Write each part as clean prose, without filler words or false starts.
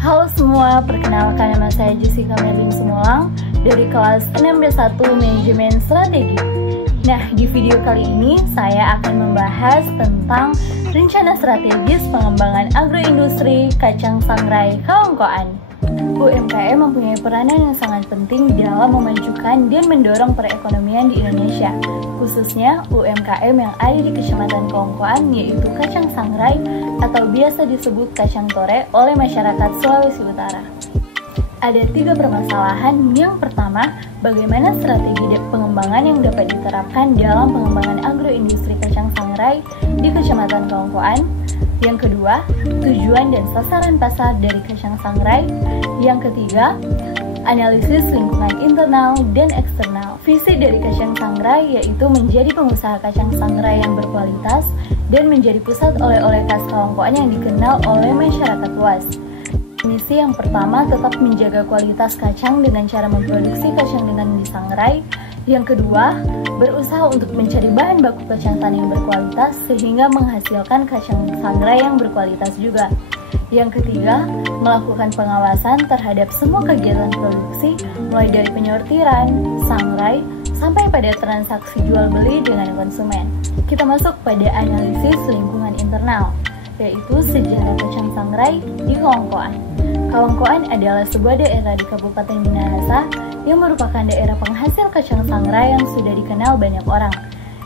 Halo semua, perkenalkan nama saya Jessica Merlin Sumulang dari kelas 6B1 Manajemen Strategi. Nah, di video kali ini saya akan membahas tentang rencana strategis pengembangan agroindustri kacang sangrai Kaongkoan. UMKM mempunyai peranan yang sangat penting dalam memajukan dan mendorong perekonomian di Indonesia, khususnya UMKM yang ada di Kecamatan Kaongkoan, yaitu kacang sangrai atau biasa disebut kacang tore oleh masyarakat Sulawesi Utara. Ada 3 permasalahan. Yang pertama, bagaimana strategi pengembangan yang dapat diterapkan dalam pengembangan agroindustri kacang sangrai di Kecamatan Kaongkoan. Yang kedua, tujuan dan sasaran pasar dari kacang sangrai. Yang ketiga, analisis lingkungan internal dan eksternal. Visi dari kacang sangrai yaitu menjadi pengusaha kacang sangrai yang berkualitas dan menjadi pusat oleh-oleh khas Kaongkoan yang dikenal oleh masyarakat luas. Misi yang pertama, tetap menjaga kualitas kacang dengan cara memproduksi kacang dengan disangrai. Yang kedua, berusaha untuk mencari bahan baku kacang tanah yang berkualitas sehingga menghasilkan kacang sangrai yang berkualitas juga. Yang ketiga, melakukan pengawasan terhadap semua kegiatan produksi mulai dari penyortiran, sangrai, sampai pada transaksi jual beli dengan konsumen. Kita masuk pada analisis lingkungan internal, yaitu sejarah kacang sangrai di Kaongkoan. Kaongkoan adalah sebuah daerah di Kabupaten Minahasa yang merupakan daerah penghasil kacang sangrai yang sudah dikenal banyak orang.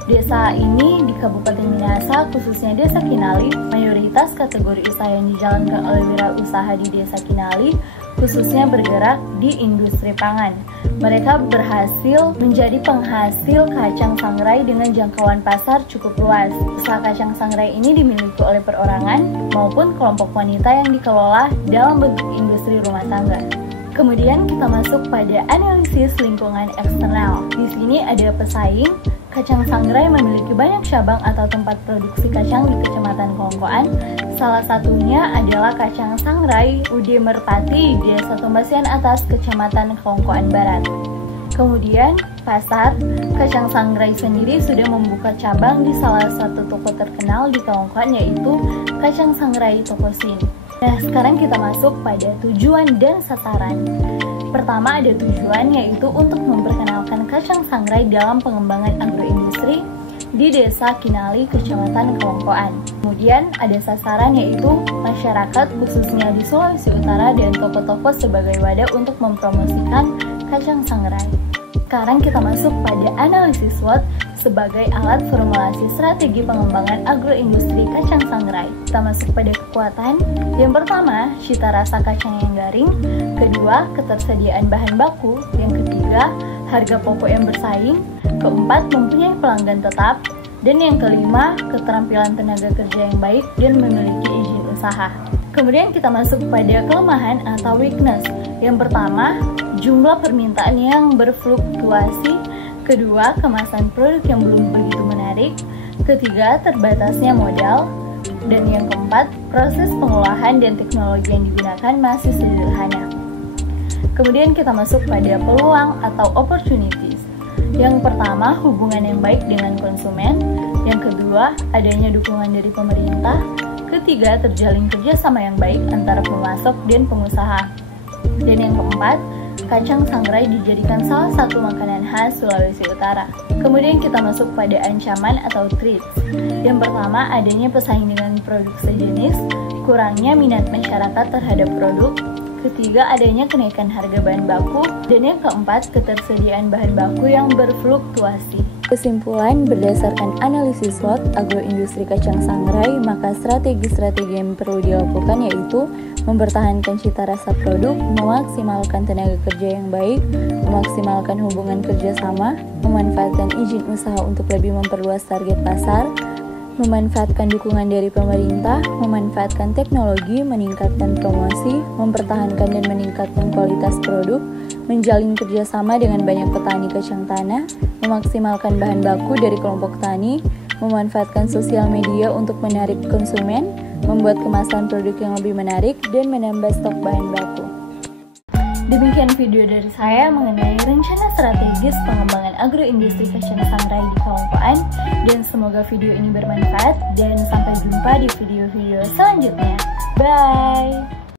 Desa ini di Kabupaten Minahasa, khususnya Desa Kinali, mayoritas kategori usaha yang dijalankan oleh wirausaha di Desa Kinali, khususnya bergerak di industri pangan. Mereka berhasil menjadi penghasil kacang sangrai dengan jangkauan pasar cukup luas. Usaha kacang sangrai ini dimiliki oleh perorangan maupun kelompok wanita yang dikelola dalam bentuk industri rumah tangga. Kemudian kita masuk pada analisis lingkungan eksternal. Di sini ada pesaing. Kacang sangrai memiliki banyak cabang atau tempat produksi kacang di Kecamatan Kaongkoan. Salah satunya adalah kacang sangrai UD Merpati, Desa Tombasian Atas, Kecamatan Kaongkoan Barat. Kemudian, pasar kacang sangrai sendiri sudah membuka cabang di salah satu toko terkenal di Kaongkoan, yaitu Kacang Sangrai Tokosin. Nah, sekarang kita masuk pada tujuan dan sasaran. Pertama, ada tujuan, yaitu untuk memperkenalkan kacang sangrai dalam pengembangan agroindustri di Desa Kinali, Kecamatan Kaongkoan. Kemudian ada sasaran, yaitu masyarakat khususnya di Sulawesi Utara dan toko-toko sebagai wadah untuk mempromosikan kacang sangrai. Sekarang kita masuk pada analisis SWOT sebagai alat formulasi strategi pengembangan agroindustri kacang sangrai. Kita masuk pada kekuatan. Yang pertama, cita rasa kacang yang garing. Kedua, ketersediaan bahan baku. Yang ketiga, harga pokok yang bersaing. Keempat, mempunyai pelanggan tetap. Dan yang kelima, keterampilan tenaga kerja yang baik dan memiliki izin usaha. Kemudian kita masuk pada kelemahan atau weakness. Yang pertama, jumlah permintaan yang berfluktuasi. Kedua, kemasan produk yang belum begitu menarik. Ketiga, terbatasnya modal. Dan yang keempat, proses pengolahan dan teknologi yang digunakan masih sederhana. Kemudian kita masuk pada peluang atau opportunities. Yang pertama, hubungan yang baik dengan konsumen. Yang kedua, adanya dukungan dari pemerintah. Ketiga, terjalin kerjasama yang baik antara pemasok dan pengusaha. Dan yang keempat, kacang sangrai dijadikan salah satu makanan khas Sulawesi Utara. Kemudian kita masuk pada ancaman atau threats. Yang pertama, adanya pesaing dengan produk sejenis, kurangnya minat masyarakat terhadap produk. Ketiga, adanya kenaikan harga bahan baku. Dan yang keempat, ketersediaan bahan baku yang berfluktuasi. Kesimpulan, berdasarkan analisis SWOT agroindustri kacang sangrai, maka strategi-strategi yang perlu dilakukan yaitu mempertahankan cita rasa produk, memaksimalkan tenaga kerja yang baik, memaksimalkan hubungan kerjasama, memanfaatkan izin usaha untuk lebih memperluas target pasar, memanfaatkan dukungan dari pemerintah, memanfaatkan teknologi, meningkatkan promosi, mempertahankan dan meningkatkan kualitas produk, menjalin kerjasama dengan banyak petani kacang tanah, memaksimalkan bahan baku dari kelompok tani, memanfaatkan sosial media untuk menarik konsumen, membuat kemasan produk yang lebih menarik, dan menambah stok bahan baku. Demikian video dari saya mengenai rencana strategis pengembangan agroindustri kacang sangrai di Kaongkoan, dan semoga video ini bermanfaat, dan sampai jumpa di video-video selanjutnya. Bye!